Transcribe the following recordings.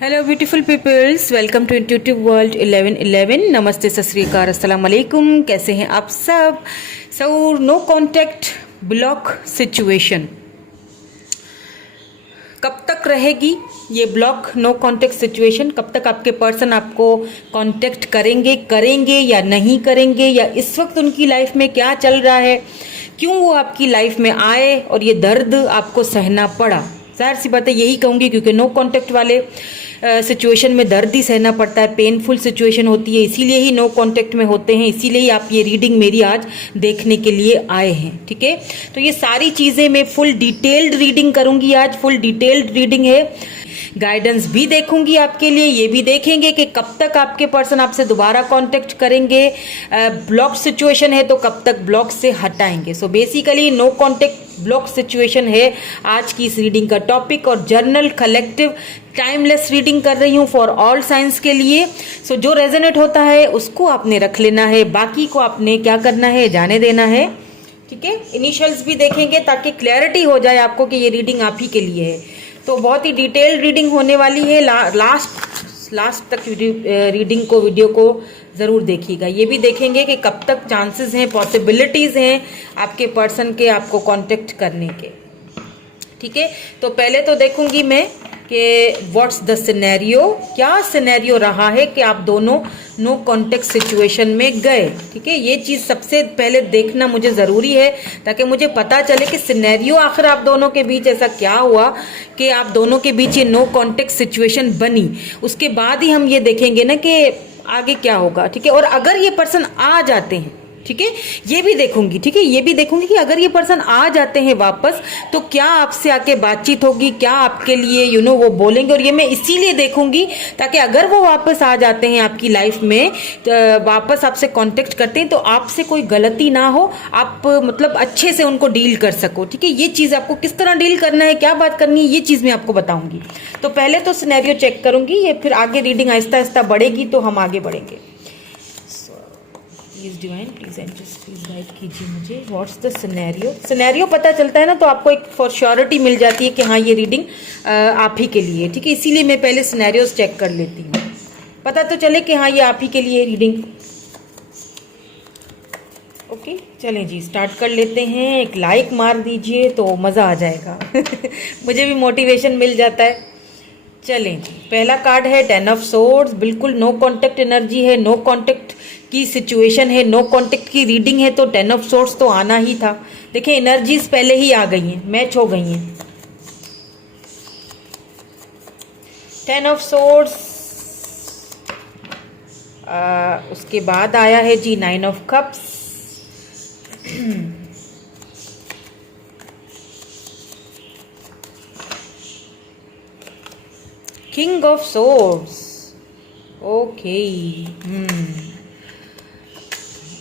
Hello beautiful peoples, welcome to intuitive world 1111। नमस्ते, सत श्री अकाल, अस्सलाम वालेकुम। कैसे हैं आप सब? नो कांटेक्ट ब्लॉक सिचुएशन कब तक रहेगी? ये ब्लॉक नो कांटेक्ट सिचुएशन कब तक आपके पर्सन आपको कांटेक्ट करेंगे या नहीं करेंगे, या इस वक्त उनकी लाइफ में क्या चल रहा है, क्यों वो आपकी लाइफ में आए और ये दर्द आपको सहना पड़ा? जाहिर सी बात है यही कहूँगी, क्योंकि नो कांटेक्ट वाले सिचुएशन में दर्द ही सहना पड़ता है, पेनफुल सिचुएशन होती है, इसीलिए ही नो कांटेक्ट में होते हैं, इसीलिए ही आप ये रीडिंग मेरी आज देखने के लिए आए हैं। ठीक है, तो ये सारी चीज़ें मैं फुल डिटेल्ड रीडिंग करूंगी आज। फुल डिटेल्ड रीडिंग है, गाइडेंस भी देखूंगी आपके लिए, ये भी देखेंगे कि कब तक आपके पर्सन आपसे दोबारा कांटेक्ट करेंगे, ब्लॉक सिचुएशन है तो कब तक ब्लॉक से हटाएंगे। So basically no contact block situation है आज की इस रीडिंग का टॉपिक, और जर्नल कलेक्टिव टाइमलेस रीडिंग कर रही हूँ फॉर ऑल साइंस के लिए। सो जो रेजोनेट होता है उसको आपने रख लेना है, बाकी को आपने क्या करना है, जाने देना है। ठीक है, इनिशियल्स भी देखेंगे ताकि क्लैरिटी हो जाए आपको कि ये रीडिंग आप ही के लिए है। तो बहुत ही डिटेल्ड रीडिंग होने वाली है, लास्ट तक रीडिंग को, वीडियो को ज़रूर देखिएगा। ये भी देखेंगे कि कब तक चांसेस हैं, पॉसिबिलिटीज़ हैं आपके पर्सन के आपको कांटेक्ट करने के। ठीक है, तो पहले तो देखूंगी मैं कि व्हाट्स द सिनेरियो, क्या सिनेरियो रहा है कि आप दोनों नो कांटेक्ट सिचुएशन में गए। ठीक है, ये चीज़ सबसे पहले देखना मुझे ज़रूरी है, ताकि मुझे पता चले कि सिनेरियो आखिर आप दोनों के बीच ऐसा क्या हुआ कि आप दोनों के बीच ये नो कांटेक्ट सिचुएशन बनी। उसके बाद ही हम ये देखेंगे ना कि आगे क्या होगा। ठीक है, और अगर ये पर्सन आ जाते हैं, ठीक है, ये भी देखूंगी। ठीक है, ये भी देखूंगी कि अगर ये पर्सन आ जाते हैं वापस तो क्या आपसे आके बातचीत होगी, क्या आपके लिए वो बोलेंगे। और ये मैं इसीलिए देखूंगी ताकि अगर वो वापस आ जाते हैं आपकी लाइफ में, तो वापस आपसे कांटेक्ट करते हैं, तो आपसे कोई गलती ना हो, आप मतलब अच्छे से उनको डील कर सको। ठीक है, ये चीज़ आपको किस तरह डील करना है, क्या बात करनी है, ये चीज़ मैं आपको बताऊंगी। तो पहले तो सिनेरियो चेक करूंगी, ये फिर आगे रीडिंग आहिस्ता आहिस्ता बढ़ेगी तो हम आगे बढ़ेंगे। Please divine, please angels, please guide कीजिए मुझे। व्हाट्स द सिनेरियो पता चलता है ना, तो आपको एक फॉर श्योरिटी मिल जाती है कि हाँ ये रीडिंग आप ही के लिए। ठीक है, इसीलिए मैं पहले सिनेरियोस चेक कर लेती हूँ, पता तो चले कि हाँ ये आप ही के लिए रीडिंग। ओके, चलें जी, स्टार्ट कर लेते हैं। एक लाइक मार दीजिए तो मज़ा आ जाएगा मुझे भी मोटिवेशन मिल जाता है। चलें जी, पहला कार्ड है 10 ऑफ सोर्ड्स। बिल्कुल नो कांटेक्ट एनर्जी है, नो कांटेक्ट की सिचुएशन है, नो कांटेक्ट की रीडिंग है, तो 10 ऑफ सोर्ड्स तो आना ही था। देखिए एनर्जीज पहले ही आ गई हैं, मैच हो गई हैं। 10 ऑफ सोर्ड्स, उसके बाद आया है जी 9 of cups. King of swords. Okay,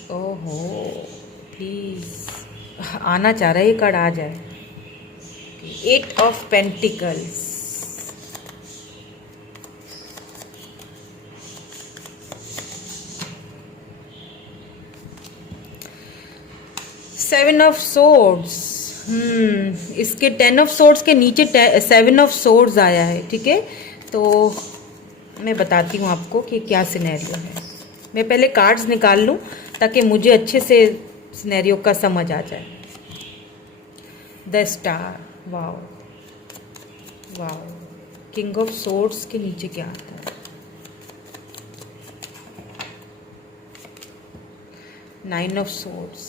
ओहो, प्लीज आना चाह रहा है, ये कार्ड आ जाए। 8 of pentacles, seven of swords. इसके 10 ऑफ सोर्ड्स के नीचे 7 ऑफ सोर्ड्स आया है। ठीक है, तो मैं बताती हूँ आपको कि क्या सिनेरियो है। मैं पहले कार्ड्स निकाल लूँ ताकि मुझे अच्छे से सिनेरियो का समझ आ जाए। The star, wow wow. King of swords के नीचे क्या आता है? 9 of swords,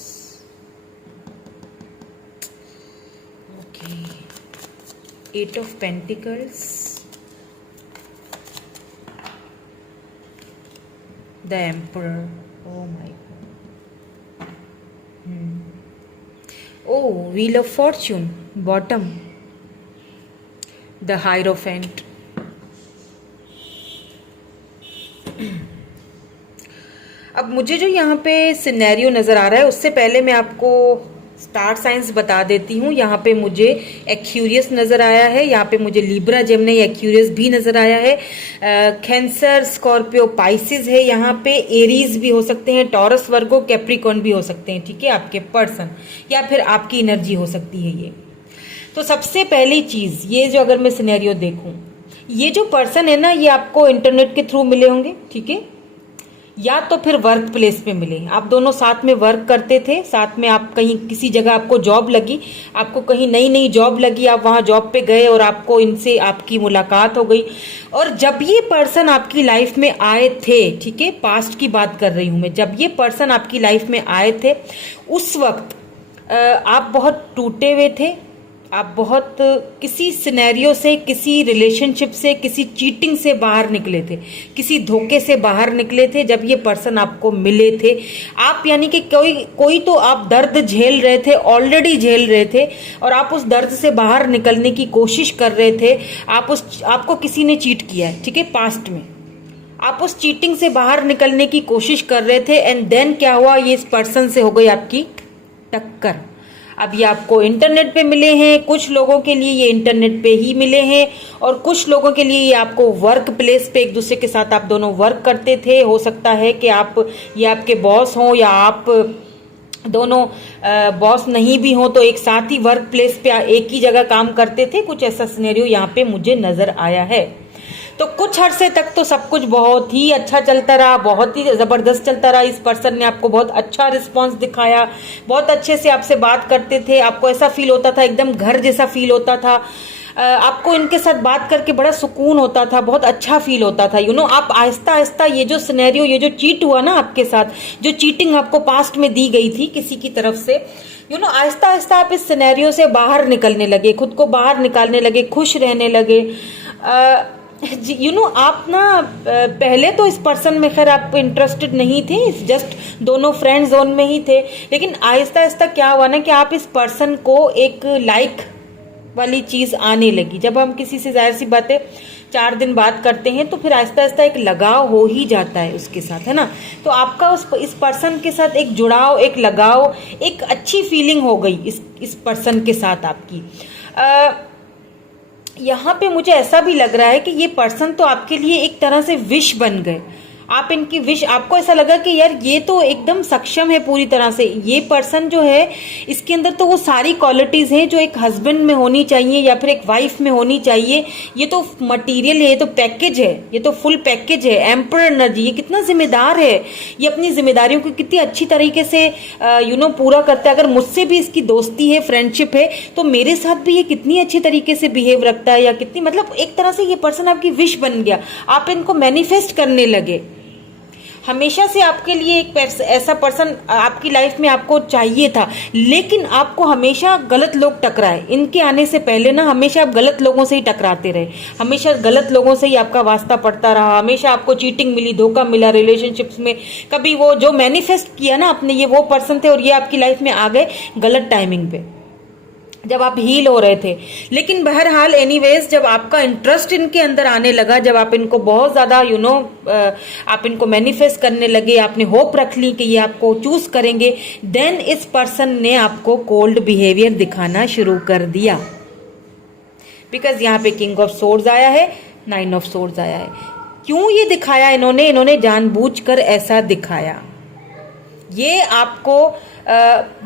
okay. 8 of pentacles, the emperor, oh my god, oh, wheel of fortune bottom, the hierophant, अब मुझे जो यहाँ पे सिनेरियो नज़र आ रहा है उससे पहले मैं आपको स्टार साइंस बता देती हूँ। यहाँ पे मुझे एक्यूरियस नज़र आया है, यहाँ पे मुझे लिब्रा, जेमिनी, एक्यूरियस भी नज़र आया है। कैंसर, स्कॉर्पियो, पाइसिस है, यहाँ पे एरीज भी हो सकते हैं, टॉरस, वर्गो, कैप्रिकॉर्न भी हो सकते हैं। ठीक है, आपके पर्सन या फिर आपकी एनर्जी हो सकती है ये। तो सबसे पहली चीज़ ये जो अगर मैं सिनेरियो देखूँ ये जो पर्सन है ना, ये आपको इंटरनेट के थ्रू मिले होंगे, ठीक है, या तो फिर वर्क प्लेस पे मिले। आप दोनों साथ में वर्क करते थे, साथ में आप कहीं किसी जगह आपको जॉब लगी, आपको कहीं नई नई जॉब लगी, आप वहाँ जॉब पे गए और आपको इनसे आपकी मुलाकात हो गई। और जब ये पर्सन आपकी लाइफ में आए थे, ठीक है, पास्ट की बात कर रही हूँ मैं, जब ये पर्सन आपकी लाइफ में आए थे उस वक्त आप बहुत टूटे हुए थे, आप बहुत किसी सिनेरियो से, किसी रिलेशनशिप से, किसी चीटिंग से बाहर निकले थे, किसी धोखे से बाहर निकले थे जब ये पर्सन आपको मिले थे। आप यानी कि कोई तो आप दर्द झेल रहे थे, ऑलरेडी झेल रहे थे, और आप उस दर्द से बाहर निकलने की कोशिश कर रहे थे। आपको किसी ने चीट किया है, ठीक है, पास्ट में आप उस चीटिंग से बाहर निकलने की कोशिश कर रहे थे, एंड देन क्या हुआ, ये इस पर्सन से हो गई आपकी टक्कर। अब ये आपको इंटरनेट पे मिले हैं, कुछ लोगों के लिए ये इंटरनेट पे ही मिले हैं, और कुछ लोगों के लिए ये आपको वर्क प्लेस पे एक दूसरे के साथ आप दोनों वर्क करते थे। हो सकता है कि ये आपके बॉस हों, या आप दोनों बॉस नहीं भी हों तो एक साथ ही वर्क प्लेस पे एक ही जगह काम करते थे। कुछ ऐसा सिनेरियो यहाँ पे मुझे नजर आया है। तो कुछ अरसे तक तो सब कुछ बहुत ही अच्छा चलता रहा, बहुत ही ज़बरदस्त चलता रहा। इस पर्सन ने आपको बहुत अच्छा रिस्पांस दिखाया, बहुत अच्छे से आपसे बात करते थे, आपको ऐसा फील होता था, एकदम घर जैसा फील होता था। आपको इनके साथ बात करके बड़ा सुकून होता था, बहुत अच्छा फील होता था। आप आहिस्ता आहिस्ता ये जो सिनेरियो, ये जो चीट हुआ ना आपके साथ, जो चीटिंग आपको पास्ट में दी गई थी किसी की तरफ से, आहिस्ता आहिस्ता आप इस सिनेरियो से बाहर निकलने लगे, खुद को बाहर निकालने लगे, खुश रहने लगे। आप ना पहले तो इस पर्सन में खैर आप इंटरेस्टेड नहीं थे, जस्ट दोनों फ्रेंड जोन में ही थे, लेकिन आहिस्ता आहिस्ता क्या हुआ ना कि आप इस पर्सन को एक लाइक वाली चीज आने लगी। जब हम किसी से जाहिर सी बातें 4 दिन बात करते हैं तो फिर आहिस्ता आहिस्ता एक लगाव हो ही जाता है उसके साथ, है ना। तो आपका इस पर्सन के साथ एक जुड़ाव, एक लगाव, एक अच्छी फीलिंग हो गई इस पर्सन के साथ आपकी। यहाँ पे मुझे ऐसा भी लग रहा है कि ये पर्सन तो आपके लिए एक तरह से विश बन गए। आप इनकी विश, आपको ऐसा लगा कि यार ये तो एकदम सक्षम है पूरी तरह से। ये पर्सन जो है, इसके अंदर तो वो सारी क्वालिटीज हैं जो एक हस्बैंड में होनी चाहिए या फिर एक वाइफ में होनी चाहिए। ये तो मटेरियल है, ये तो पैकेज है, ये तो फुल पैकेज है। एम्पर एनर्जी, ये कितना जिम्मेदार है, ये अपनी जिम्मेदारियों को कितनी अच्छी तरीके से पूरा करता है। अगर मुझसे भी इसकी दोस्ती है, फ्रेंडशिप है, तो मेरे साथ भी ये कितनी अच्छी तरीके से बिहेव रखता है, या कितनी, मतलब एक तरह से ये पर्सन आपकी विश बन गया। आप इनको मैनिफेस्ट करने लगे। हमेशा से आपके लिए एक ऐसा पर्सन आपकी लाइफ में आपको चाहिए था, लेकिन आपको हमेशा गलत लोग टकराए। इनके आने से पहले ना हमेशा आप गलत लोगों से ही टकराते रहे, हमेशा गलत लोगों से ही आपका वास्ता पड़ता रहा, हमेशा आपको चीटिंग मिली, धोखा मिला रिलेशनशिप्स में। कभी वो जो मैनिफेस्ट किया ना आपने, ये वो पर्सन थे और ये आपकी लाइफ में आ गए गलत टाइमिंग पे, जब आप हील हो रहे थे। लेकिन बहरहाल एनीवेज, जब आपका इंटरेस्ट इनके अंदर आने लगा, जब आप इनको बहुत ज्यादा आप इनको मैनिफेस्ट करने लगे, आपने होप रख ली कि ये आपको चूज करेंगे, देन इस पर्सन ने आपको कोल्ड बिहेवियर दिखाना शुरू कर दिया। बिकॉज यहाँ पे किंग ऑफ सोर्ड्स आया है, 9 ऑफ सोर्ड्स आया है। क्यों ये दिखाया इन्होंने जानबूझकर ऐसा दिखाया। ये आपको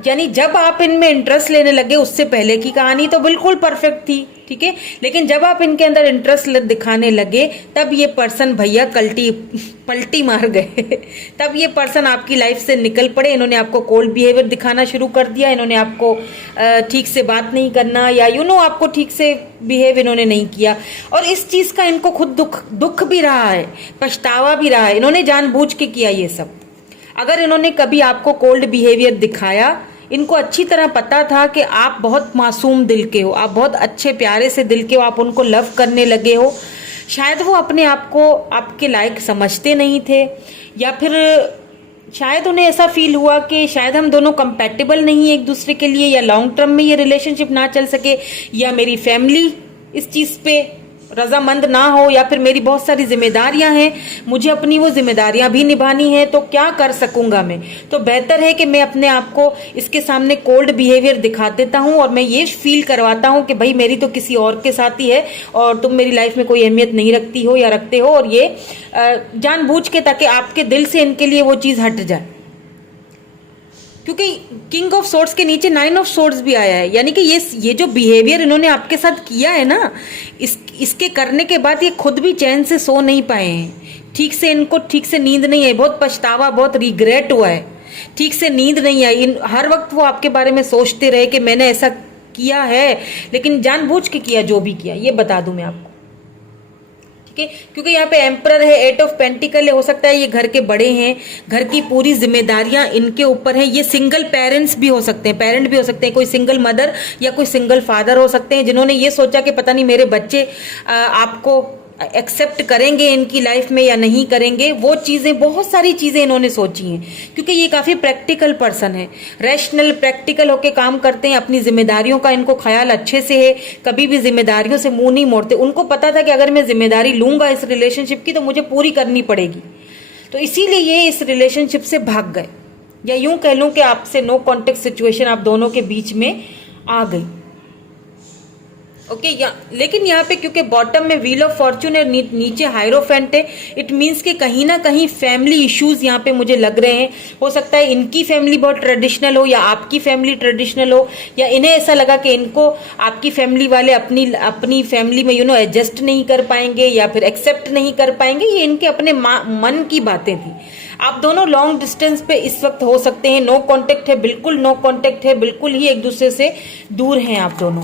यानी जब आप इनमें इंटरेस्ट लेने लगे, उससे पहले की कहानी तो बिल्कुल परफेक्ट थी, ठीक है, लेकिन जब आप इनके अंदर इंटरेस्ट दिखाने लगे, तब ये पर्सन भैया पलटी मार गए। तब ये पर्सन आपकी लाइफ से निकल पड़े। इन्होंने आपको कोल्ड बिहेवियर दिखाना शुरू कर दिया। इन्होंने आपको ठीक से बात नहीं करना, या आपको ठीक से बिहेव इन्होंने नहीं किया, और इस चीज का इनको खुद दुख भी रहा है, पछतावा भी रहा है। इन्होंने जानबूझ के किया ये सब। अगर इन्होंने कभी आपको कोल्ड बिहेवियर दिखाया, इनको अच्छी तरह पता था कि आप बहुत मासूम दिल के हो, आप बहुत अच्छे प्यारे से दिल के हो, आप उनको लव करने लगे हो। शायद वो अपने आप को आपके लायक समझते नहीं थे, या फिर शायद उन्हें ऐसा फील हुआ कि शायद हम दोनों कंपैटिबल नहीं है एक दूसरे के लिए, या लॉन्ग टर्म में ये रिलेशनशिप ना चल सके, या मेरी फैमिली इस चीज पे रजामंद ना हो, या फिर मेरी बहुत सारी जिम्मेदारियां हैं, मुझे अपनी वो जिम्मेदारियां भी निभानी है, तो क्या कर सकूंगा मैं। तो बेहतर है कि मैं अपने आप को इसके सामने कोल्ड बिहेवियर दिखा देता हूं, और मैं ये फील करवाता हूं कि भाई मेरी तो किसी और के साथ ही है, और तुम मेरी लाइफ में कोई अहमियत नहीं रखती हो या रखते हो, और ये जानबूझ के, ताकि आपके दिल से इनके लिए वो चीज हट जाए। क्योंकि किंग ऑफ सोर्ड्स के नीचे 9 ऑफ सोर्ड्स भी आया है, यानी कि ये जो बिहेवियर इन्होंने आपके साथ किया है ना, इसके करने के बाद ये खुद भी चैन से सो नहीं पाए हैं, ठीक से इनको ठीक से नींद नहीं आई, बहुत पछतावा, बहुत रिग्रेट हुआ है, ठीक से नींद नहीं आई। हर वक्त वो आपके बारे में सोचते रहे कि मैंने ऐसा किया है, लेकिन जानबूझ के किया जो भी किया, ये बता दूं मैं आपको, ठीक है। क्योंकि यहाँ पे एम्परर है, 8 ऑफ पेंटिकल है, हो सकता है ये घर के बड़े हैं, घर की पूरी जिम्मेदारियां इनके ऊपर है। ये सिंगल पेरेंट्स भी हो सकते हैं, पेरेंट भी हो सकते हैं, कोई सिंगल मदर या कोई सिंगल फादर हो सकते हैं, जिन्होंने ये सोचा कि पता नहीं मेरे बच्चे आपको एक्सेप्ट करेंगे इनकी लाइफ में या नहीं करेंगे। वो चीज़ें, बहुत सारी चीज़ें इन्होंने सोची हैं, क्योंकि ये काफ़ी प्रैक्टिकल पर्सन है, रैशनल प्रैक्टिकल होके काम करते हैं, अपनी जिम्मेदारियों का इनको ख्याल अच्छे से है, कभी भी जिम्मेदारियों से मुंह नहीं मोड़ते। उनको पता था कि अगर मैं जिम्मेदारी लूंगा इस रिलेशनशिप की तो मुझे पूरी करनी पड़ेगी, तो इसीलिए ये इस रिलेशनशिप से भाग गए, या यूं कह लूं कि आपसे नो कॉन्टेक्ट सिचुएशन आप दोनों के बीच में आ गई। ओके, लेकिन यहाँ पे क्योंकि बॉटम में व्हील ऑफ फॉर्च्यून है, नीचे हायरोफेंट है, इट मीन्स कि कहीं ना कहीं फैमिली इश्यूज यहाँ पे मुझे लग रहे हैं। हो सकता है इनकी फैमिली बहुत ट्रेडिशनल हो, या आपकी फैमिली ट्रेडिशनल हो, या इन्हें ऐसा लगा कि इनको आपकी फैमिली वाले अपनी फैमिली में एडजस्ट नहीं कर पाएंगे या फिर एक्सेप्ट नहीं कर पाएंगे। ये इनके अपने मन की बातें थी। आप दोनों लॉन्ग डिस्टेंस पे इस वक्त हो सकते हैं, नो कॉन्टेक्ट है, बिल्कुल नो कॉन्टेक्ट है, बिल्कुल ही एक दूसरे से दूर हैं आप दोनों,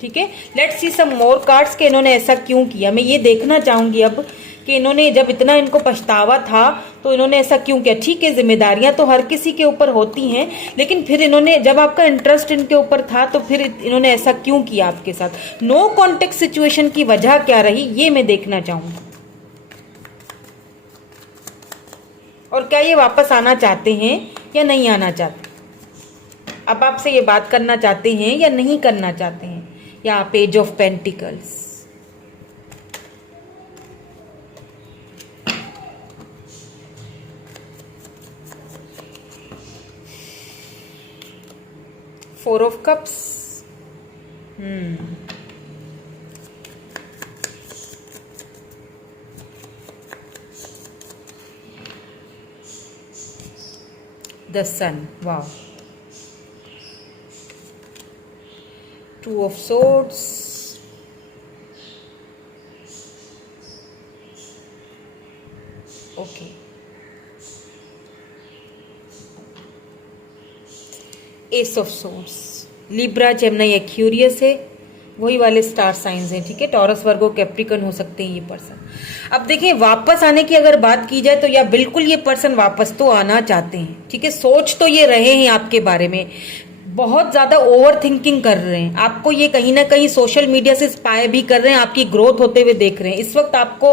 ठीक है। Let's see some more cards के इन्होंने ऐसा क्यों किया। मैं ये देखना चाहूंगी अब कि इन्होंने जब इतना इनको पछतावा था तो इन्होंने ऐसा क्यों किया। ठीक है, जिम्मेदारियां तो हर किसी के ऊपर होती हैं, लेकिन फिर इन्होंने, जब आपका इंटरेस्ट इनके ऊपर था तो फिर इन्होंने ऐसा क्यों किया आपके साथ। नो कॉन्टेक्ट सिचुएशन की वजह क्या रही, ये मैं देखना चाहूंगी। और क्या ये वापस आना चाहते हैं या नहीं आना चाहते, अब आपसे ये बात करना चाहते हैं या नहीं करना चाहते हैं। या page of pentacles, four of cups, the sun, वाह, two of swords, okay, ace of swords, Libra, Gemini, Aquarius है, वही वाले स्टार साइंस हैं, ठीक है। टॉरस, वर्गो, कैप्रिकॉर्न हो सकते हैं ये पर्सन। अब देखिए, वापस आने की अगर बात की जाए तो या बिल्कुल ये पर्सन वापस तो आना चाहते हैं, ठीक है। सोच तो ये रहे हैं आपके बारे में, बहुत ज्यादा ओवर थिंकिंग कर रहे हैं, आपको ये कहीं ना कहीं सोशल मीडिया से स्पाई भी कर रहे हैं, आपकी ग्रोथ होते हुए देख रहे हैं। इस वक्त आपको,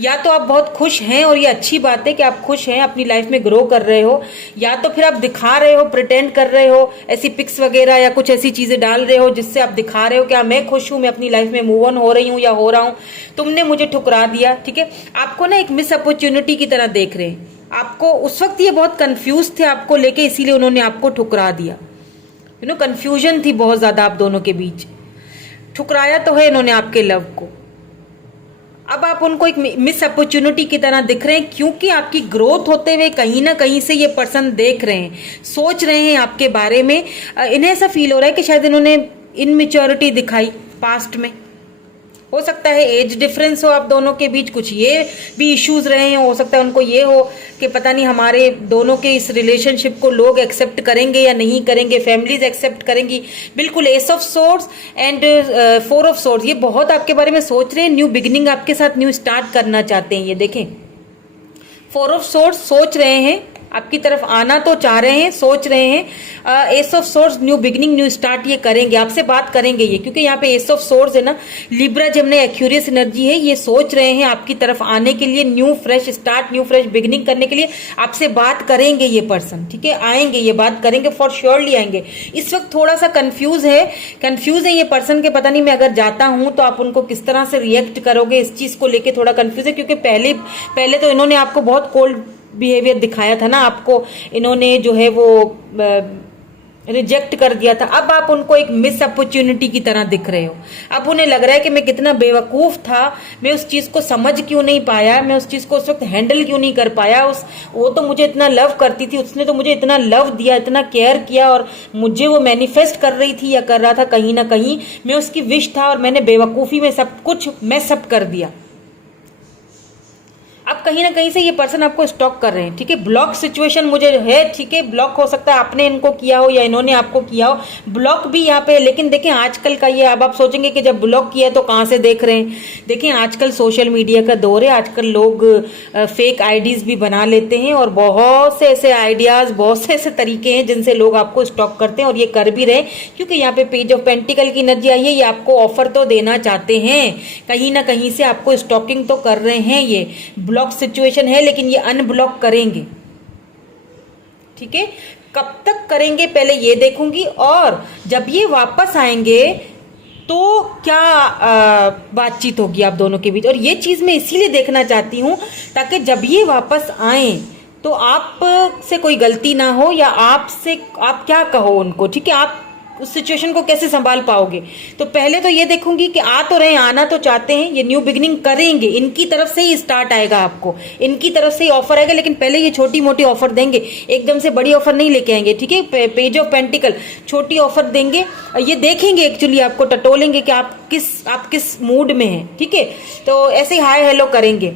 या तो आप बहुत खुश हैं और ये अच्छी बात है कि आप खुश हैं, अपनी लाइफ में ग्रो कर रहे हो, या तो फिर आप दिखा रहे हो, प्रिटेंड कर रहे हो, ऐसी पिक्स वगैरह या कुछ ऐसी चीजें डाल रहे हो जिससे आप दिखा रहे हो कि हाँ मैं खुश हूं, मैं अपनी लाइफ में मूव ऑन हो रही हूँ या हो रहा हूँ, तुमने मुझे ठुकरा दिया, ठीक है। आपको ना एक मिस अपॉर्चुनिटी की तरह देख रहे हैं, आपको उस वक्त ये बहुत कंफ्यूज थे आपको लेके, इसीलिए उन्होंने आपको ठुकरा दिया। कंफ्यूजन थी बहुत ज्यादा आप दोनों के बीच, ठुकराया तो है इन्होंने आपके लव को। अब आप उनको एक मिस अपॉर्चुनिटी की तरह दिख रहे हैं, क्योंकि आपकी ग्रोथ होते हुए कहीं ना कहीं से ये पर्सन देख रहे हैं, सोच रहे हैं आपके बारे में। इन्हें ऐसा फील हो रहा है कि शायद इन्होंने इनमेच्योरिटी दिखाई पास्ट में, हो सकता है एज डिफरेंस हो आप दोनों के बीच, कुछ ये भी इश्यूज रहे हैं, हो सकता है उनको ये हो कि पता नहीं हमारे दोनों के इस रिलेशनशिप को लोग एक्सेप्ट करेंगे या नहीं करेंगे, फैमिलीज एक्सेप्ट करेंगी। बिल्कुल, S of swords and four of swords, ये बहुत आपके बारे में सोच रहे हैं, न्यू बिगिनिंग आपके साथ न्यू स्टार्ट करना चाहते हैं। ये देखें, फोर ऑफ सोर्ड्स सोच रहे हैं, आपकी तरफ आना तो चाह रहे हैं, सोच रहे हैं। S of swords, new beginning, new start ये करेंगे, आपसे बात करेंगे ये, क्योंकि यहाँ पे एस ऑफ सोर्ड्स है ना, लिब्रा, जेमिनी, एक्वेरियस एनर्जी है, ये सोच रहे हैं आपकी तरफ आने के लिए, new fresh start, new fresh beginning करने के लिए आपसे बात करेंगे ये पर्सन, ठीक है। आएंगे, ये बात करेंगे, फॉर श्योरली आएंगे। इस वक्त थोड़ा सा कंफ्यूज है ये पर्सन के, पता नहीं मैं अगर जाता हूं तो आप उनको किस तरह से रिएक्ट करोगे, इस चीज को लेके थोड़ा कंफ्यूज है, क्योंकि पहले तो इन्होंने आपको बहुत कोल्ड बिहेवियर दिखाया था ना, आपको इन्होंने जो है वो रिजेक्ट कर दिया था, अब आप उनको एक मिस अपॉर्चुनिटी की तरह दिख रहे हो। अब उन्हें लग रहा है कि मैं कितना बेवकूफ था, मैं उस चीज को समझ क्यों नहीं पाया, मैं उस चीज को उस वक्त हैंडल क्यों नहीं कर पाया। वो तो मुझे इतना लव करती थी, उसने तो मुझे इतना लव दिया, इतना केयर किया, और मुझे वो मैनिफेस्ट कर रही थी या कर रहा था कहीं ना कहीं, मैं उसकी विश था, और मैंने बेवकूफी में सब कुछ मैसअप कर दिया। अब कहीं ना कहीं से ये पर्सन आपको स्टॉक कर रहे हैं, ठीक है। ब्लॉक सिचुएशन मुझे है, ठीक है, ब्लॉक हो सकता है आपने इनको किया हो या इन्होंने आपको किया हो, ब्लॉक भी यहाँ पे। लेकिन देखें आजकल का ये, अब आप सोचेंगे कि जब ब्लॉक किया तो कहाँ से देख रहे हैं। देखें आजकल सोशल मीडिया का दौर है, आजकल लोग फेक आईडीज भी बना लेते हैं, और बहुत से ऐसे आइडियाज, बहुत से ऐसे तरीके हैं जिनसे लोग आपको स्टॉक करते हैं, और ये कर भी रहे हैं, क्योंकि यहाँ पे पेज ऑफ पेंटिकल की एनर्जी आई है। ये आपको ऑफर तो देना चाहते हैं, कहीं ना कहीं से आपको स्टॉकिंग तो कर रहे हैं। ये ब्लॉक सिचुएशन है, लेकिन ये अनब्लॉक करेंगे, ठीक है। कब तक करेंगे पहले ये देखूंगी, और जब ये वापस आएंगे तो क्या बातचीत होगी आप दोनों के बीच। और ये चीज मैं इसीलिए देखना चाहती हूं ताकि जब ये वापस आए तो आप से कोई गलती ना हो, या आपसे आप क्या कहो उनको, ठीक है। आप उस सिचुएशन को कैसे संभाल पाओगे। तो पहले तो ये देखूंगी कि आ तो रहे, आना तो चाहते हैं, ये न्यू बिगिनिंग करेंगे, इनकी तरफ से ही स्टार्ट आएगा, आपको इनकी तरफ से ही ऑफर आएगा। लेकिन पहले ये छोटी मोटी ऑफर देंगे, एकदम से बड़ी ऑफर नहीं लेके आएंगे, ठीक है। पेज ऑफ पेंटिकल छोटी ऑफर देंगे, और ये देखेंगे एक्चुअली, आपको टटोलेंगे कि आप किस मूड में हैं, ठीक है। तो ऐसे हाय हेलो करेंगे।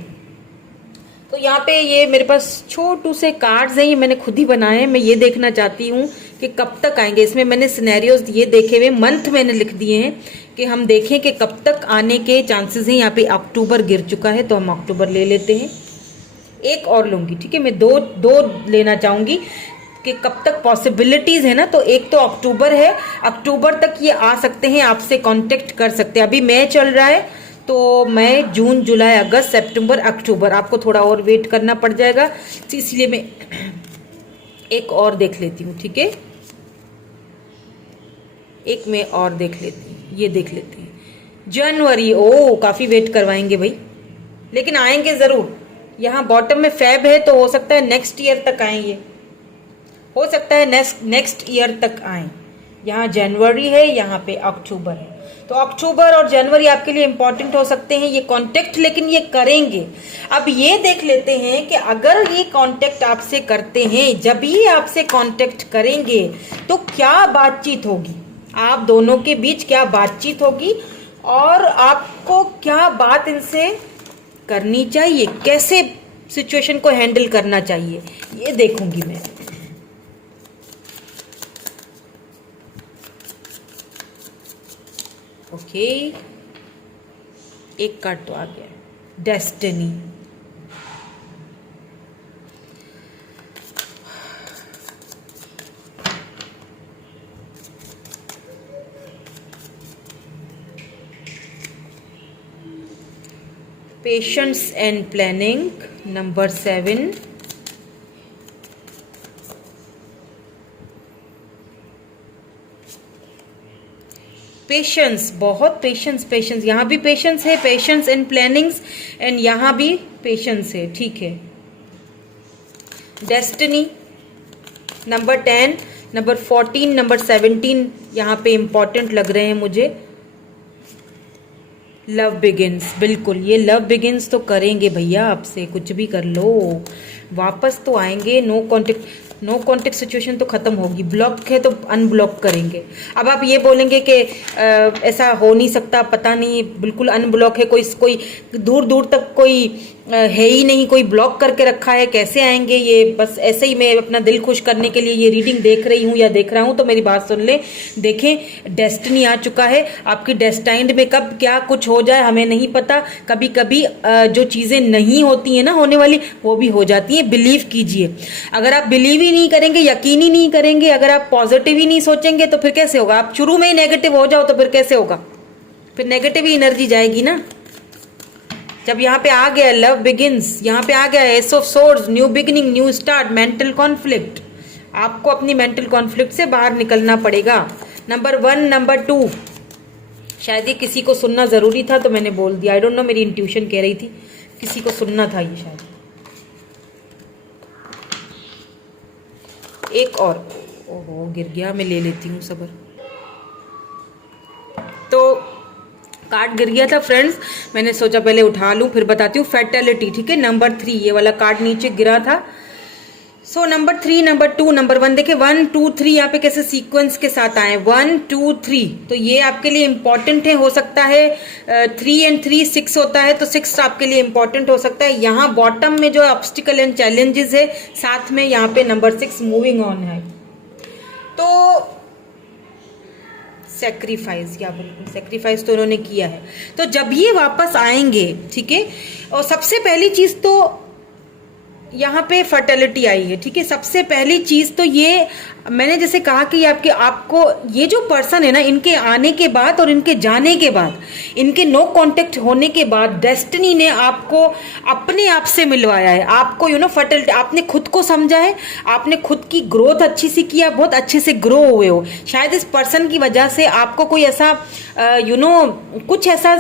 तो यहाँ पे ये मेरे पास छोटू से कार्ड्स हैं, ये मैंने खुद ही बनाए हैं। मैं ये देखना चाहती हूँ कि कब तक आएंगे। इसमें मैंने सिनेरियोज ये देखे हुए, मंथ मैंने लिख दिए हैं कि हम देखें कि कब तक आने के चांसेस हैं। यहाँ पे अक्टूबर गिर चुका है, तो हम अक्टूबर ले लेते हैं। एक और लूंगी, ठीक है। मैं दो लेना चाहूंगी कि कब तक पॉसिबिलिटीज है ना। तो एक तो अक्टूबर है, अक्टूबर तक ये आ सकते हैं, आपसे कांटेक्ट कर सकते हैं। अभी मई चल रहा है, तो मई, जून, जुलाई, अगस्त, सितंबर, अक्टूबर, आपको थोड़ा और वेट करना पड़ जाएगा। तो इसलिए मैं एक और देख लेती हूँ, ठीक है। एक मैं और देख लेती हूँ, ये देख लेती हूँ जनवरी। ओ काफी वेट करवाएंगे भाई, लेकिन आएंगे जरूर। यहाँ बॉटम में फेब है, तो हो सकता है नेक्स्ट ईयर तक आए, ये हो सकता है नेक्स्ट ईयर तक आए। यहाँ जनवरी है, यहाँ पे अक्टूबर है, तो अक्टूबर और जनवरी आपके लिए इंपॉर्टेंट हो सकते हैं ये कांटेक्ट, लेकिन ये करेंगे। अब ये देख लेते हैं कि अगर ये कांटेक्ट आपसे करते हैं, जब ये आपसे कांटेक्ट करेंगे तो क्या बातचीत होगी, आप दोनों के बीच क्या बातचीत होगी, और आपको क्या बात इनसे करनी चाहिए, कैसे सिचुएशन को हैंडल करना चाहिए, ये देखूंगी मैं। ओके, एक कार्ड तो आ गया, destiny. Patience and planning, number 7। Patience, बहुत पेशेंस, यहाँ भी पेशेंस है, पेशेंस एंड प्लानिंग्स, एंड यहाँ भी पेशेंस है, ठीक है। डेस्टिनी, नंबर 10, नंबर 14, नंबर 17 यहाँ पे इंपॉर्टेंट लग रहे हैं मुझे। लव बिगिंस, बिल्कुल ये लव बिगिंस तो करेंगे भैया, आपसे कुछ भी कर लो, वापस तो आएंगे। नो कॉन्टेक्ट सिचुएशन तो खत्म होगी, ब्लॉक है तो अनब्लॉक करेंगे। अब आप ये बोलेंगे कि ऐसा हो नहीं सकता, पता नहीं, बिल्कुल अनब्लॉक है, कोई दूर दूर तक कोई है ही नहीं, कोई ब्लॉक करके रखा है, कैसे आएंगे ये। बस ऐसे ही मैं अपना दिल खुश करने के लिए ये रीडिंग देख रही हूँ या देख रहा हूँ, तो मेरी बात सुन ले। देखें डेस्टिनी आ चुका है, आपकी डेस्टाइंड में कब क्या कुछ हो जाए हमें नहीं पता। कभी कभी जो चीजें नहीं होती है ना होने वाली, वो भी हो जाती है। बिलीव कीजिए, अगर आप बिलीव ही नहीं करेंगे, यकीन ही नहीं करेंगे, अगर आप पॉजिटिव ही नहीं सोचेंगे, तो फिर कैसे होगा। आप शुरू में ही नेगेटिव हो जाओ तो फिर कैसे होगा, फिर नेगेटिव ही एनर्जी जाएगी ना। जब यहाँ पे आ गया लव बिगिंस, यहाँ पे आ गया S of swords, new beginning, new start, mental conflict, आपको अपनी मेंटल कॉन्फ्लिक्ट से बाहर निकलना पड़ेगा। नंबर 1, नंबर 2, शायद ये किसी को सुनना जरूरी था तो मैंने बोल दिया, आई डोंट नो, मेरी इंट्यूशन कह रही थी किसी को सुनना था ये शायद। एक और, ओहो गिर गया, मैं ले लेती हूँ सबर। तो कार्ड गिर गया था फ्रेंड्स, मैंने सोचा पहले उठा लूँ फिर बताती हूँ। फैटेलिटी, ठीक है, नंबर 3 ये वाला कार्ड नीचे गिरा था। सो नंबर 3, नंबर 2, नंबर 1 देखिए 1 2 3 यहाँ पे कैसे सीक्वेंस के साथ आए 1 2 3, तो ये आपके लिए इंपॉर्टेंट है। हो सकता है 3 and 3 6 होता है, तो 6 आपके लिए इंपॉर्टेंट हो सकता है। यहाँ बॉटम में जो ऑब्स्टिकल एंड चैलेंजेस है, साथ में यहाँ पे नंबर 6 मूविंग ऑन है। तो सेक्रीफाइस, या बिल्कुल सेक्रीफाइस तो उन्होंने किया है। तो जब ये वापस आएंगे, ठीक है, और सबसे पहली चीज तो यहाँ पे फर्टिलिटी आई है, ठीक है। सबसे पहली चीज तो ये मैंने जैसे कहा कि आपको ये जो पर्सन है ना, इनके आने के बाद और इनके जाने के बाद, इनके नो कांटेक्ट होने के बाद डेस्टिनी ने आपको अपने आप से मिलवाया है। आपको फर्टिलिटी, आपने खुद को समझा है, आपने खुद की ग्रोथ अच्छी सी किया, बहुत अच्छे से ग्रो हुए हो। शायद इस पर्सन की वजह से आपको कोई ऐसा कुछ ऐसा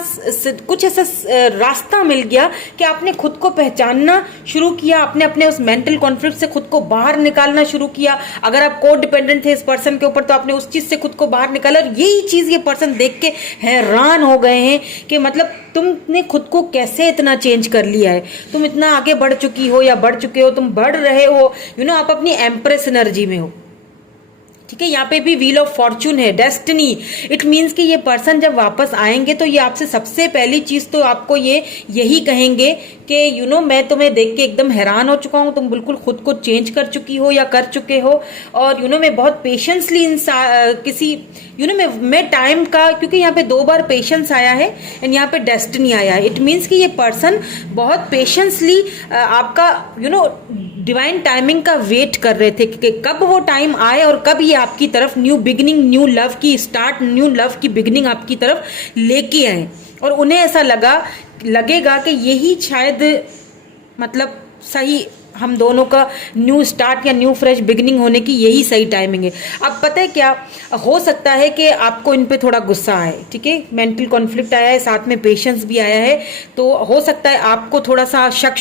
रास्ता मिल गया कि आपने खुद को पहचानना शुरू किया, आपने अपने उस मेंटल कॉन्फ्लिक्ट से खुद को बाहर निकालना शुरू किया। अगर आप को डिपेंडेंट थे इस पर्सन के ऊपर, तो आपने उस चीज से खुद को बाहर निकाला। और यही चीज ये पर्सन देख के हैरान हो गए हैं कि मतलब तुमने खुद को कैसे इतना चेंज कर लिया है, तुम इतना आगे बढ़ चुकी हो या बढ़ चुके हो, तुम बढ़ रहे हो, आप अपनी एम्प्रेस एनर्जी में हो, ठीक है। यहाँ पे भी व्हील ऑफ फॉर्चून है, डेस्टिनी। इट मीन्स कि ये पर्सन जब वापस आएंगे तो ये आपसे सबसे पहली चीज तो आपको यही कहेंगे कि मैं तुम्हें देख के एकदम हैरान हो चुका हूँ, तुम बिल्कुल खुद को चेंज कर चुकी हो या कर चुके हो। और मैं बहुत पेशेंसली मैं टाइम का, क्योंकि यहाँ पे 2 बार पेशेंस आया है एंड यहाँ पे डेस्टिनी आया है। इट मीन्स कि ये पर्सन बहुत पेशेंसली आपका डिवाइन टाइमिंग का वेट कर रहे थे कि कब वो टाइम आए और कब ये आपकी तरफ न्यू बिगिनिंग, न्यू लव की स्टार्ट, न्यू लव की बिगिनिंग आपकी तरफ लेके आए। और उन्हें ऐसा लगेगा कि यही शायद मतलब सही, हम दोनों का न्यू स्टार्ट या न्यू फ्रेश बिगिनिंग होने की यही सही टाइमिंग है। अब पता है क्या हो सकता है कि आपको इन पे थोड़ा गुस्सा आए, ठीक है, मेंटल कॉन्फ्लिक्ट आया है, साथ में पेशेंस भी आया है, तो हो सकता है आपको थोड़ा सा शक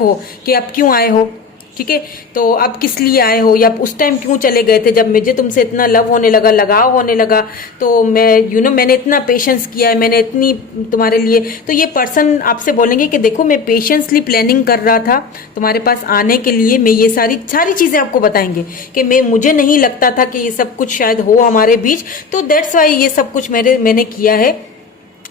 हो कि आप क्यों आए हो, ठीक है, तो अब किस लिए आए हो, या उस टाइम क्यों चले गए थे जब मुझे तुमसे इतना लव होने लगा, लगाव होने लगा, तो मैं मैंने इतना पेशेंस किया है, मैंने इतनी तुम्हारे लिए। तो ये पर्सन आपसे बोलेंगे कि देखो मैं पेशेंसली प्लानिंग कर रहा था तुम्हारे पास आने के लिए। मैं ये सारी चीज़ें आपको बताएंगे कि मुझे नहीं लगता था कि ये सब कुछ शायद हो हमारे बीच, तो दैट्स वाई ये सब कुछ मैंने किया है।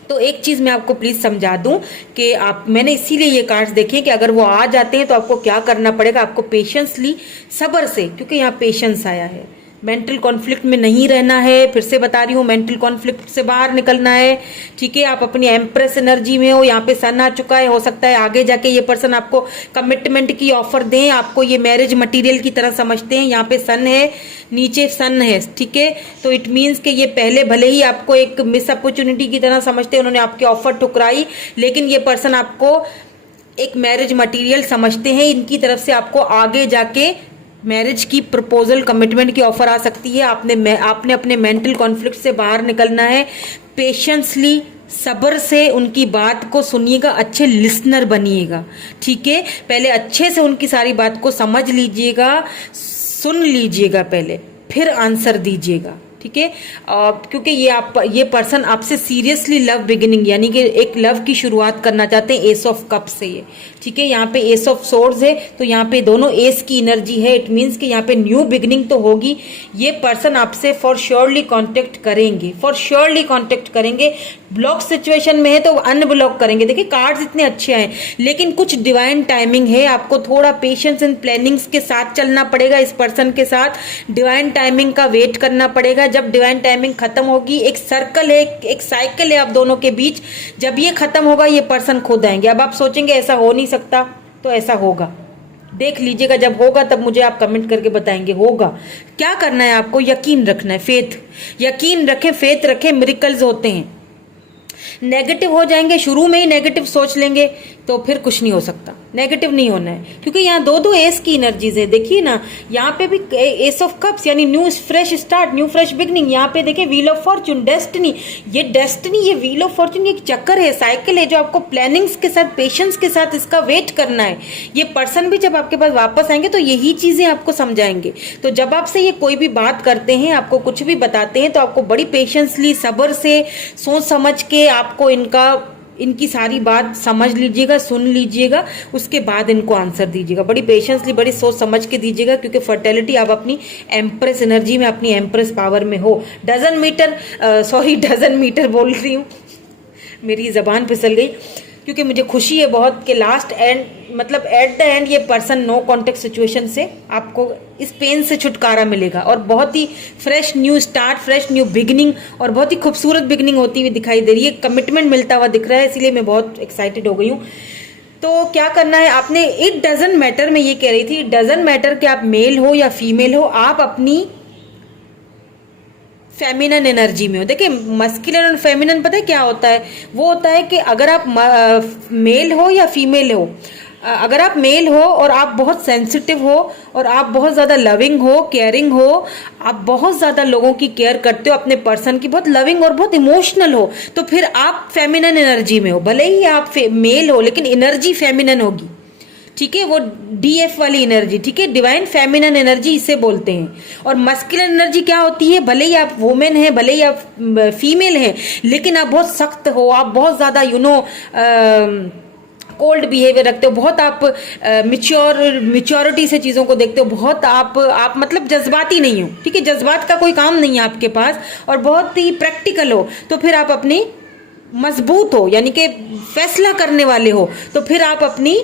तो एक चीज मैं आपको प्लीज समझा दूं कि मैंने इसीलिए ये कार्ड्स देखे कि अगर वो आ जाते हैं तो आपको क्या करना पड़ेगा। आपको पेशेंसली, सब्र से, क्योंकि यहाँ पेशेंस आया है, मेंटल कॉन्फ्लिक्ट में नहीं रहना है। फिर से बता रही हूँ, मेंटल कॉन्फ्लिक्ट से बाहर निकलना है, ठीक है। आप अपनी एम्प्रेस एनर्जी में हो, यहाँ पे सन आ चुका है। हो सकता है आगे जाके ये पर्सन आपको कमिटमेंट की ऑफर दें, आपको ये मैरिज मटेरियल की तरह समझते हैं। यहाँ पे सन है, नीचे सन है, ठीक है। तो इट मीन्स कि ये पहले भले ही आपको एक मिस अपॉर्चुनिटी की तरह समझते हैं, उन्होंने आपकी ऑफर ठुकराई, लेकिन ये पर्सन आपको एक मैरिज मटेरियल समझते हैं। इनकी तरफ से आपको आगे जाके मैरिज की प्रपोजल, कमिटमेंट की ऑफर आ सकती है। आपने अपने मेंटल कॉन्फ्लिक्ट से बाहर निकलना है। पेशेंसली, सब्र से उनकी बात को सुनिएगा, अच्छे लिसनर बनिएगा, ठीक है। पहले अच्छे से उनकी सारी बात को समझ लीजिएगा, सुन लीजिएगा पहले, फिर आंसर दीजिएगा, ठीक है। क्योंकि ये पर्सन आपसे सीरियसली लव बिगिनिंग, यानी कि एक लव की शुरुआत करना चाहते हैं। एस ऑफ कप से ये, ठीक है। यहाँ पे एस ऑफ सोर्ड्स है, तो यहाँ पे दोनों एस की एनर्जी है। इट मीन्स कि यहाँ पे न्यू बिगिनिंग तो होगी। ये पर्सन आपसे फॉर श्योरली कांटेक्ट करेंगे। ब्लॉक सिचुएशन में है तो अनब्लॉक करेंगे। देखिए कार्ड्स इतने अच्छे हैं, लेकिन कुछ डिवाइन टाइमिंग है। आपको थोड़ा पेशेंस एंड प्लानिंग्स के साथ चलना पड़ेगा। इस पर्सन के साथ डिवाइन टाइमिंग का वेट करना पड़ेगा। जब डिवाइन टाइमिंग खत्म होगी, एक सर्कल है, एक साइकिल है आप दोनों के बीच, जब ये खत्म होगा ये पर्सन खुद आएंगे। अब आप सोचेंगे ऐसा हो नहीं सकता, तो ऐसा होगा, देख लीजिएगा। जब होगा तब मुझे आप कमेंट करके बताएंगे होगा। क्या करना है आपको? यकीन रखना है, फेथ, यकीन रखें, फेथ रखें। मिरेकल्स होते हैं। नेगेटिव हो जाएंगे, शुरू में ही नेगेटिव सोच लेंगे तो फिर कुछ नहीं हो सकता, नेगेटिव नहीं होना है, क्योंकि यहाँ दो दो एस की एनर्जीज है। देखिए ना, यहाँ पे भी एस ऑफ कप्स यानी new fresh start, new fresh beginning. यहाँ पे देखिए व्हील ऑफ फॉर्च्यून, डेस्टिनी। ये डेस्टिनी, ये व्हील ऑफ फॉर्च्यून एक चक्कर है, साइकिल है, जो आपको प्लानिंग्स के साथ, पेशेंस के साथ इसका वेट करना है। ये पर्सन भी जब आपके पास वापस आएंगे तो यही चीजें आपको समझाएंगे। तो जब आपसे ये कोई भी बात करते हैं, आपको कुछ भी बताते हैं, तो आपको बड़ी पेशेंसली, सब्र से, सोच समझ के आपको इनकी सारी बात समझ लीजिएगा, सुन लीजिएगा, उसके बाद इनको आंसर दीजिएगा। बड़ी पेशेंसली, बड़ी सोच समझ के दीजिएगा, क्योंकि फर्टिलिटी आप अपनी एम्प्रेस एनर्जी में, अपनी एम्प्रेस पावर में हो। डजन मीटर बोल रही हूँ, मेरी जबान फिसल गई, क्योंकि मुझे खुशी है बहुत कि लास्ट एंड, मतलब एट द एंड, ये पर्सन नो कॉन्टेक्ट सिचुएशन से आपको इस पेन से छुटकारा मिलेगा, और बहुत ही fresh new start, fresh new beginning, और बहुत ही खूबसूरत बिगनिंग होती हुई दिखाई दे रही है। कमिटमेंट मिलता हुआ दिख रहा है, इसीलिए मैं बहुत एक्साइटेड हो गई हूँ। तो क्या करना है आपने, इट डजंट मैटर, मैं ये कह रही थी, इट डजंट मैटर कि आप मेल हो या फीमेल हो, आप अपनी फेमिनन एनर्जी में हो। देखिए मस्कुलिन और फेमिनन पता है क्या होता है, वो होता है कि अगर आप मेल हो या फीमेल हो, अगर आप मेल हो और आप बहुत सेंसिटिव हो, और आप बहुत ज़्यादा लविंग हो, केयरिंग हो, आप बहुत ज़्यादा लोगों की केयर करते हो, अपने पर्सन की बहुत लविंग और बहुत इमोशनल हो, तो फिर आप फेमिनन एनर्जी में हो। भले ही आप मेल हो, लेकिन एनर्जी फेमिनन होगी, ठीक है, वो डीएफ वाली एनर्जी, ठीक है, डिवाइन फेमिनन एनर्जी इसे बोलते हैं। और मस्कुलिन एनर्जी क्या होती है, भले ही आप वुमेन हैं, भले ही आप फीमेल हैं, लेकिन आप बहुत सख्त हो, आप बहुत ज़्यादा कोल्ड बिहेवियर रखते हो, बहुत आप मिच्योरिटी से चीज़ों को देखते हो, बहुत आप मतलब जज्बाती नहीं हो, ठीक है, जज्बात का कोई काम नहीं है आपके पास, और बहुत ही प्रैक्टिकल हो, तो फिर आप अपनी मजबूत हो, यानी कि फैसला करने वाले हो, तो फिर आप अपनी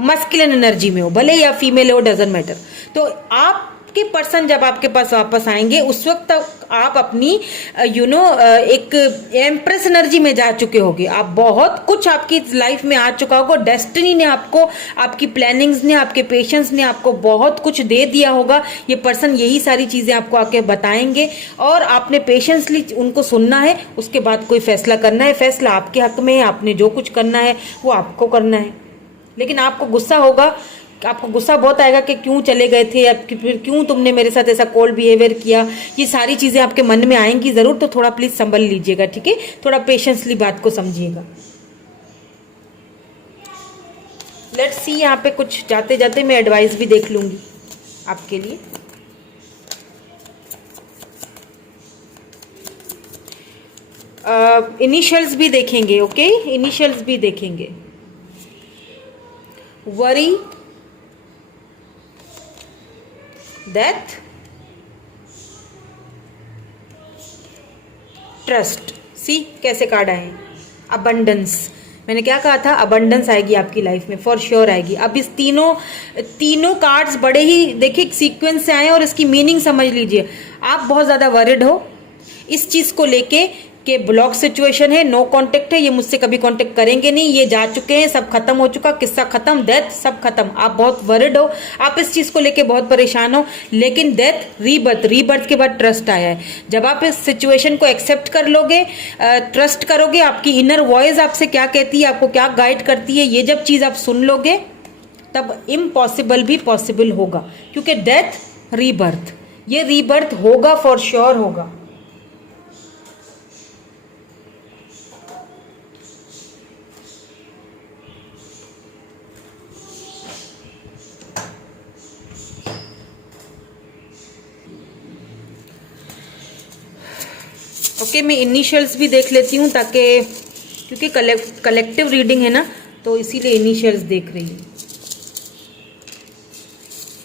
मस्कुलिन एनर्जी में हो, भले या फीमेल हो, डजंट मैटर। तो आपके पर्सन जब आपके पास वापस आएंगे, उस वक्त तक आप अपनी एक एम्प्रेस एनर्जी में जा चुके होगे। आप बहुत कुछ आपकी लाइफ में आ चुका होगा, डेस्टिनी ने आपको, आपकी प्लानिंग्स ने, आपके पेशेंस ने आपको बहुत कुछ दे दिया होगा। ये पर्सन यही सारी चीजें आपको आके बताएंगे, और आपने पेशेंसली उनको सुनना है, उसके बाद कोई फैसला करना है। फैसला आपके हक में है, आपने जो कुछ करना है वो आपको करना है। लेकिन आपको गुस्सा होगा, आपको गुस्सा बहुत आएगा कि क्यों चले गए थे, या फिर क्यों तुमने मेरे साथ ऐसा कोल्ड बिहेवियर किया, ये सारी चीज़ें आपके मन में आएंगी ज़रूर। तो थोड़ा प्लीज़ संभल लीजिएगा, ठीक है, थोड़ा पेशेंसली बात को समझिएगा। लेट्स सी, यहाँ पे कुछ जाते जाते मैं एडवाइस भी देख लूँगी आपके लिए। इनिशियल्स भी देखेंगे, ओके, इनिशियल्स भी देखेंगे। Worry, death, trust. सी कैसे कार्ड आए, अबंडेंस। मैंने क्या कहा था, अबंडेंस आएगी आपकी लाइफ में, फॉर श्योर आएगी। अब इस तीनों कार्ड्स बड़े ही देखिए सीक्वेंस से आए, और इसकी मीनिंग समझ लीजिए। आप बहुत ज़्यादा वरिड हो इस चीज़ को लेके कि ब्लॉक सिचुएशन है, नो कांटेक्ट है, ये मुझसे कभी कांटेक्ट करेंगे नहीं, ये जा चुके हैं, सब खत्म हो चुका, किस्सा खत्म, डेथ सब खत्म। आप बहुत वरिड हो, आप इस चीज़ को लेके बहुत परेशान हो। लेकिन डेथ, रीबर्थ के बाद ट्रस्ट आया है। जब आप इस सिचुएशन को एक्सेप्ट कर लोगे, ट्रस्ट करोगे, आपकी इनर वॉइस आपसे क्या कहती है, आपको क्या गाइड करती है, ये जब चीज़ आप सुन लोगे, तब इम्पॉसिबल भी पॉसिबल होगा। क्योंकि डेथ, रीबर्थ, ये रीबर्थ होगा, फॉर श्योर होगा। ओके, मैं इनिशियल्स भी देख लेती हूँ, ताकि क्योंकि कलेक्टिव रीडिंग है ना, तो इसीलिए इनिशियल्स देख रही हूँ,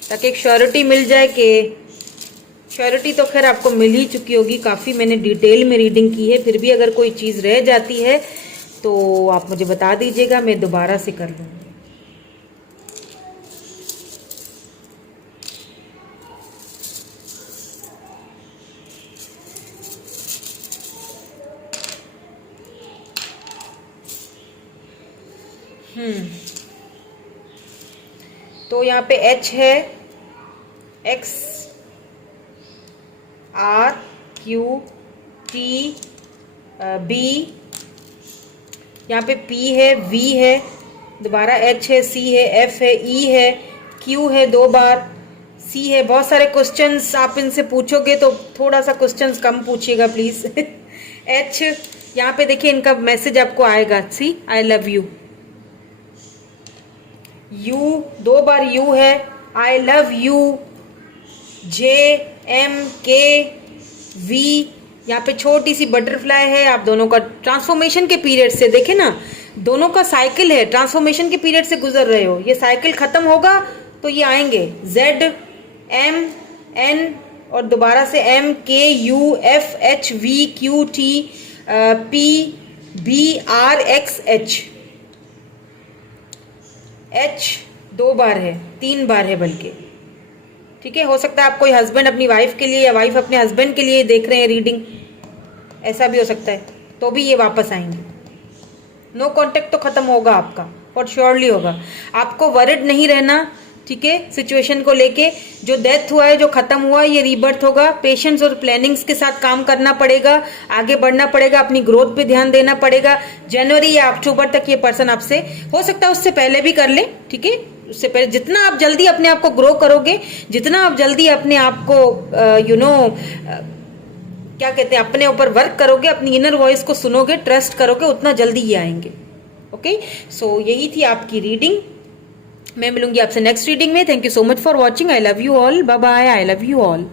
ताकि एक श्योरिटी मिल जाए। कि श्योरिटी तो खैर आपको मिल ही चुकी होगी, काफ़ी मैंने डिटेल में रीडिंग की है, फिर भी अगर कोई चीज़ रह जाती है तो आप मुझे बता दीजिएगा, मैं दोबारा से कर लूँगी। तो यहाँ पे H है, X, R, Q, T, B, यहाँ पे P है, V है, दोबारा H है, C है, F है, E है, Q है 2 बार, C है। बहुत सारे क्वेश्चंस आप इनसे पूछोगे तो थोड़ा सा क्वेश्चंस कम पूछिएगा प्लीज। H, यहाँ पे देखिए इनका मैसेज आपको आएगा, see I love you. U 2 बार U है, I love you. J, M, K, V, यहाँ पे छोटी सी बटरफ्लाई है। आप दोनों का ट्रांसफॉर्मेशन के पीरियड से देखे ना, दोनों का साइकिल है, ट्रांसफॉर्मेशन के पीरियड से गुजर रहे हो। ये साइकिल खत्म होगा तो ये आएंगे Z, M, N और दोबारा से M, K, U, F, H, V, Q, T, P, B, R, X, H। H 2 बार है, 3 बार है बल्कि, ठीक है। हो सकता है आप कोई हस्बैंड अपनी वाइफ के लिए या वाइफ अपने हस्बैंड के लिए देख रहे हैं रीडिंग, ऐसा भी हो सकता है, तो भी ये वापस आएंगे। नो कांटेक्ट तो खत्म होगा आपका, फॉर श्योरली होगा। आपको वरिड नहीं रहना, ठीक है, सिचुएशन को लेके। जो डेथ हुआ है, जो खत्म हुआ है, ये रीबर्थ होगा। पेशेंस और प्लानिंग्स के साथ काम करना पड़ेगा, आगे बढ़ना पड़ेगा, अपनी ग्रोथ पे ध्यान देना पड़ेगा। जनवरी या अक्टूबर तक ये पर्सन आपसे, हो सकता है उससे पहले भी कर ले, ठीक है। उससे पहले जितना आप जल्दी अपने आप को ग्रो करोगे, जितना आप जल्दी अपने आप को क्या कहते हैं, अपने ऊपर वर्क करोगे, अपनी इनर वॉइस को सुनोगे, ट्रस्ट करोगे, उतना जल्दी ये आएंगे। ओके, सो यही थी आपकी रीडिंग। मैं मिलूंगी आपसे नेक्स्ट रीडिंग में। Thank you so much for watching. I love you all, bye bye. I love you all.